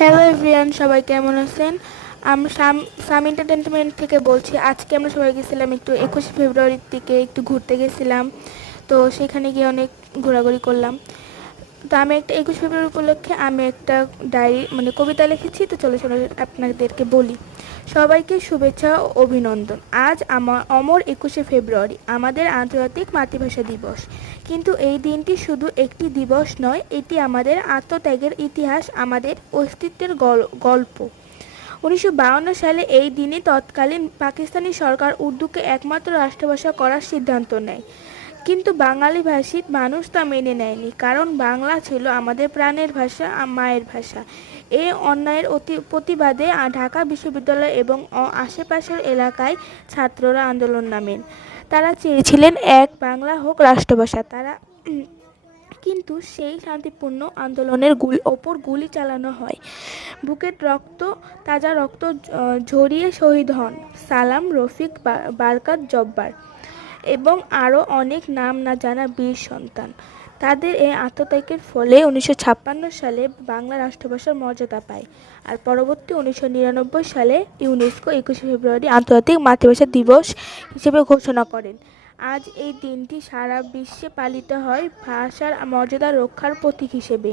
Hello everyone, সবাই কেমন আছেন? আমরা সাম এন্টারটেনমেন্ট থেকে বলছি। আজকে আমরা সবাই গেছিলাম একটু 21শে ফেব্রুয়ারির দিকে একটু ঘুরতে গেছিলাম। তো সেখানে গিয়ে অনেক ঘোরাঘুরি করলাম। তো আমি একটা 21শে ফেব্রুয়ারি উপলক্ষে আমি একটা ডায়েরি মানে কবিতা লিখেছি। তো চলো চলো আপনাদেরকে বলি। সবাইকে শুভেচ্ছা ও অভিনন্দন। আজ আমার অমর 21শে ফেব্রুয়ারি, আমাদের আন্তর্জাতিক মাতৃভাষা দিবস। কিন্তু এই দিনটি শুধু একটি দিবস নয়, এটি আমাদের আত্মত্যাগের ইতিহাস, আমাদের অস্তিত্বের গল্প। 1952 সালে এই দিনে তৎকালীন পাকিস্তানি সরকার উর্দুকে একমাত্র রাষ্ট্রভাষা করার সিদ্ধান্ত নেয়। কিন্তু বাঙালি ভাষী মানুষ তা মেনে নেয়নি, কারণ বাংলা ছিল আমাদের প্রাণের ভাষা, মায়ের ভাষা। এই অন্যায়ের প্রতিবাদে ঢাকা বিশ্ববিদ্যালয় এবং আশেপাশের এলাকায় ছাত্ররা আন্দোলন নামেন। তারা চেয়েছিলেন এক বাংলা হোক রাষ্ট্রভাষা। কিন্তু সেই শান্তিপূর্ণ আন্দোলনের ওপর গুলি চালানো হয়। বুকের তাজা রক্ত ঝরিয়ে শহীদ হন সালাম, রফিক, বারকাত, জব্বার এবং আরও অনেক নাম না জানা বীর সন্তান। তাদের এই আত্মত্যাগের ফলে 1956 সালে বাংলা রাষ্ট্রভাষার মর্যাদা পায়। আর পরবর্তী 1999 সালে ইউনেস্কো 21শে ফেব্রুয়ারি আন্তর্জাতিক মাতৃভাষা দিবস হিসেবে ঘোষণা করেন। আজ এই দিনটি সারা বিশ্বে পালিত হয় ভাষার মর্যাদা রক্ষার প্রতীক হিসেবে।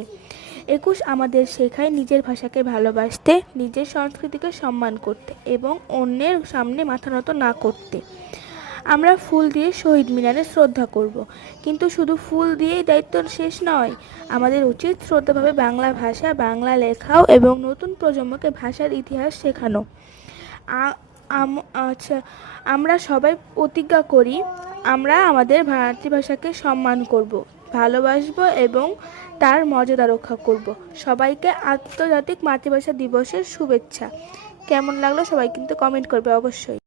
21 আমাদের শেখায় নিজের ভাষাকে ভালোবাসতে, নিজের সংস্কৃতিকে সম্মান করতে এবং অন্যের সামনে মাথা নত না করতে। আমরা ফুল দিয়ে শহীদ মিনারে শ্রদ্ধা করব, কিন্তু শুধু ফুল দিয়েই দায়িত্ব শেষ নয়। আমাদের উচিত শ্রদ্ধাভাবে বাংলা ভাষা, বাংলা লেখাও এবং নতুন প্রজন্মকে ভাষার ইতিহাস শেখানো। আচ্ছা, আমরা সবাই প্রতিজ্ঞা করি, আমরা আমাদের মাতৃভাষাকে সম্মান করব, ভালোবাসব এবং তার মর্যাদা রক্ষা করব। সবাইকে আন্তর্জাতিক মাতৃভাষা দিবসের শুভেচ্ছা। কেমন লাগলো সবাই কিন্তু কমেন্ট করবে অবশ্যই।